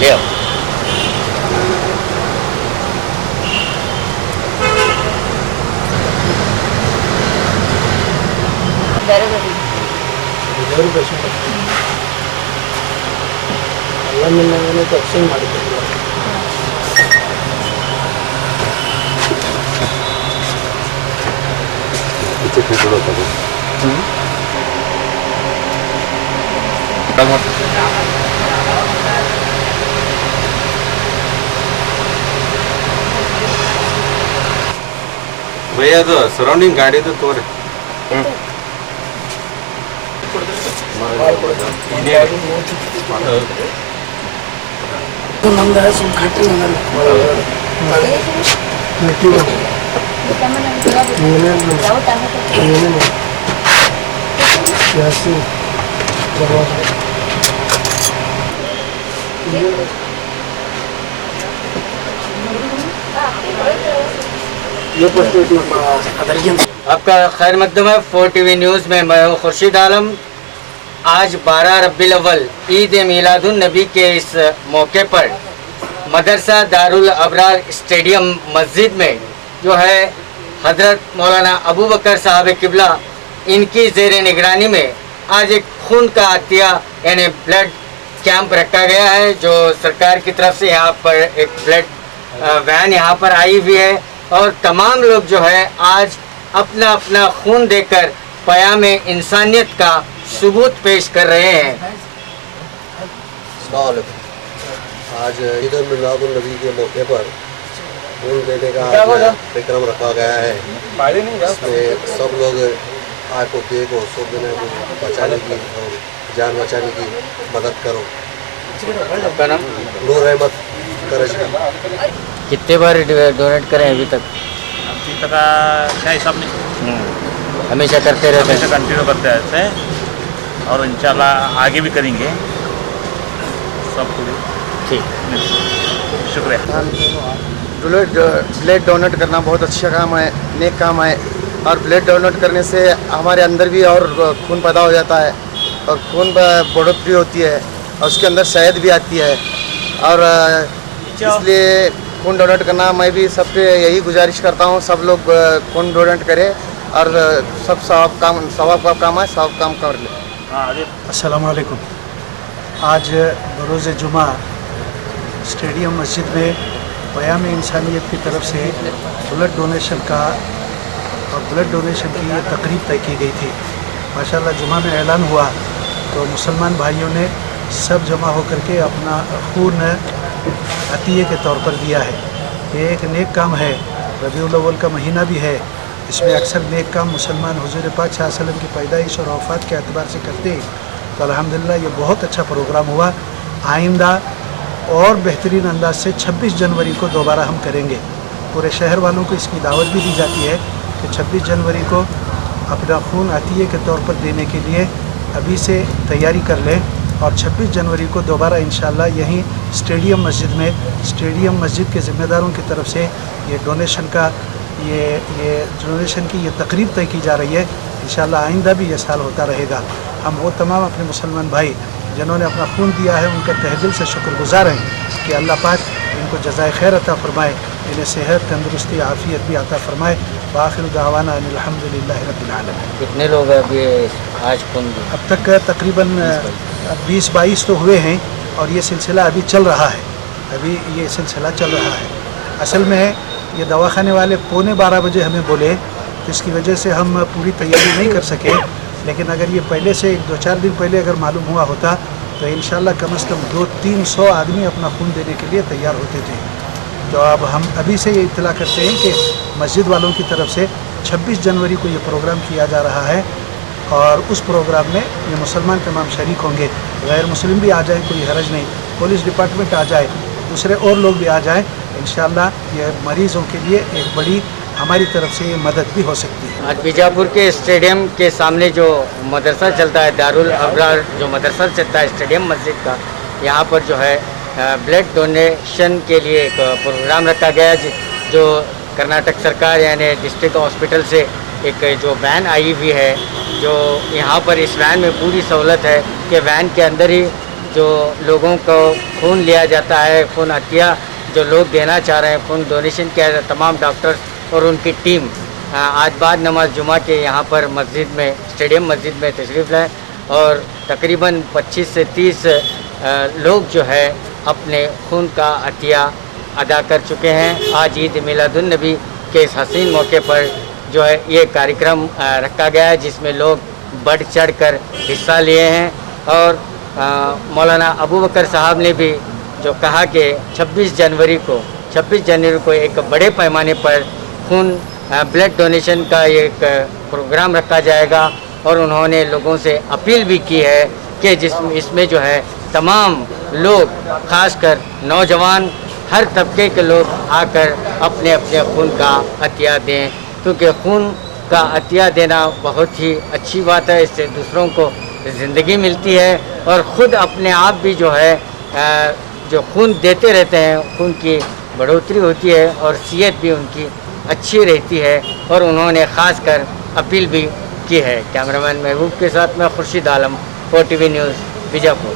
ले आओ। ಎಲ್ಲ ಮಿಲ್ಲಾಗನೇ ತಕ್ಷಣ ಮಾಡಿದ್ದೀವಿ. ಭಯ ಅದು ಸರೌಂಡಿಂಗ್ ಗಾಡಿದು ತೋರಿ ನಮ್ದು ಸುಮ್ ಕಟ್ಟಿ आपका खैर मकदम है 4TV न्यूज़ में मैं हूँ खुर्शीद आलम। आज 12 रबीउल अव्वल ईद मिलादुन नबी के इस मौके पर मदरसा दारुल अबरार स्टेडियम मस्जिद में जो है हज़रत मौलाना अबू बकर साहब किबला इनकी ज़ेर निगरानी में आज एक खून का अतिया यानी ब्लड कैंप रखा गया है। जो सरकार की तरफ से यहाँ पर एक ब्लड वैन यहाँ पर आई हुई है और तमाम लोग जो है आज अपना अपना खून देकर पयाम इंसानियत का सबूत पेश कर रहे हैं। आज ईद उल मिलादुन नबी के मौके पर खून देने का कार्यक्रम रखा गया है। इसमें सब लोग आग को तेज को सब देने को बचाने की और जान बचाने की मदद करो। आपका नाम? नूर अहमद करशी। कितने बार डोनेट करें अभी तक? अभी तक क्या हिसाब नहीं, हमेशा करते रहते हमेशा हैं। कंटिन्यू करते रहते हैं और इंशाल्लाह आगे भी करेंगे सब पूरी। ठीक, शुक्रिया। ब्लड डोनेट करना बहुत अच्छा काम है, नेक काम है और ब्लड डोनेट करने से हमारे अंदर भी और खून पैदा हो जाता है और खून बढ़ोतरी होती है और उसके अंदर शहद भी आती है और इसलिए खून डोनेट करना मैं भी सबसे यही गुजारिश करता हूँ, सब लोग खून डोनेट करें और सब सवाब का काम है, सवाब काम कर ले। अस्सलाम वालेकुम। आज बरोज़ जुमा स्टेडियम मस्जिद में पयाम इंसानियत की तरफ से ब्लड डोनेशन का और ब्लड डोनेशन की ये तकरीब तय की गई थी। माशाल्लाह जुमा में ऐलान हुआ तो मुसलमान भाइयों ने सब जमा होकर के अपना खून अतिये के तौर पर दिया है। ये एक नेक काम है, रबीउल अव्वल का महीना भी है, इसमें अक्सर नेक काम मुसलमान हुजूर पाक सल्लल्लाहु अलैहि वसल्लम की पैदाइश और वफ़ात के एतबार से करते हैं। तो अल्हम्दुलिल्लाह ये बहुत अच्छा प्रोग्राम हुआ। आइंदा और बेहतरीन अंदाज से 26 जनवरी को दोबारा हम करेंगे। पूरे शहर वालों को इसकी दावत भी दी जाती है कि 26 जनवरी को अपना खून अतिये के तौर पर देने के लिए अभी से तैयारी कर लें और 26 जनवरी को दोबारा इंशाल्लाह यहीं स्टेडियम मस्जिद के ज़िम्मेदारों की तरफ से ये डोनेशन का ये डोनेशन की ये तकरीब तय की जा रही है। इंशाल्लाह आइंदा भी ये साल होता रहेगा। हम वो तमाम अपने मुसलमान भाई जिन्होंने अपना खून दिया है उनका तहेदिल से शुक्रगुजार हैं कि अल्लाह पाक इनको जज़ाए खैर अता फ़रमाए, इन्हें सेहत तंदुरुस्ती आफ़ियत भी अता फ़रमाए। बाखिर दावाना अल्हम्दुलिल्लाहि रब्बिल आलमीन। कितने लोग अभी आज खून दिए? अब तक तकरीबन 20-22 तो हुए हैं और ये सिलसिला अभी चल रहा है, असल में ये दवाखाने वाले 11:15 बजे हमें बोले तो इसकी वजह से हम पूरी तैयारी नहीं कर सके, लेकिन अगर ये पहले से 2-4 दिन पहले अगर मालूम हुआ होता तो इंशाल्लाह कम से कम 200-300 आदमी अपना खून देने के लिए तैयार होते थे। तो अब हम अभी से ये इत्तला करते हैं कि मस्जिद वालों की तरफ से 26 जनवरी को ये प्रोग्राम किया जा रहा है और उस प्रोग्राम में ये मुसलमान तमाम शरीक होंगे। गैर मुस्लिम भी आ जाए, कोई हरज नहीं, पुलिस डिपार्टमेंट आ जाए, दूसरे और लोग भी आ जाए, इंशाल्लाह ये मरीज़ों के लिए एक बड़ी हमारी तरफ से ये मदद भी हो सकती है। आज बीजापुर के स्टेडियम के सामने जो मदरसा चलता है दारुल अबरार, जो मदरसा चलता है स्टेडियम मस्जिद का, यहाँ पर जो है ब्लड डोनेशन के लिए एक प्रोग्राम रखा गया है जो कर्नाटक सरकार यानी डिस्ट्रिक्ट हॉस्पिटल से ایک جو وین آئی ہوئی ہے، جو یہاں پر اس وین میں پوری سہولت ہے کہ وین کے اندر ہی جو لوگوں کو خون لیا جاتا ہے، خون عطیہ جو لوگ دینا چاہ رہے ہیں، خون ڈونیشن کیا جاتا ہے، تمام ڈاکٹرز اور ان کی ٹیم آج بعد نماز جمعہ کے یہاں پر مسجد میں، اسٹیڈیم مسجد میں تشریف لائے اور تقریباً 25 سے 30 لوگ جو ہے اپنے خون کا عطیہ ادا کر چکے ہیں۔ آج عید میلاد النبی کے اس حسین موقع پر جو ہے یہ کارکرم رکھا گیا ہے، جس میں لوگ بڑھ چڑھ کر حصہ لیے ہیں اور مولانا ابو بکر صاحب نے بھی جو کہا کہ 26 جنوری کو ایک بڑے پیمانے پر خون بلڈ ڈونیشن کا ایک پروگرام رکھا جائے گا اور انہوں نے لوگوں سے اپیل بھی کی ہے کہ اس میں جو ہے تمام لوگ، خاص کر نوجوان، ہر طبقے کے لوگ آ کر اپنے اپنے خون کا عطیہ دیں، کیونکہ خون کا عطیہ دینا بہت ہی اچھی بات ہے، اس سے دوسروں کو زندگی ملتی ہے اور خود اپنے آپ بھی جو ہے جو خون دیتے رہتے ہیں، خون کی بڑھوتری ہوتی ہے اور صحت بھی ان کی اچھی رہتی ہے، اور انہوں نے خاص کر اپیل بھی کی ہے۔ کیمرہ مین محبوب کے ساتھ میں خورشید عالم، 4 TV نیوز، بیجاپور۔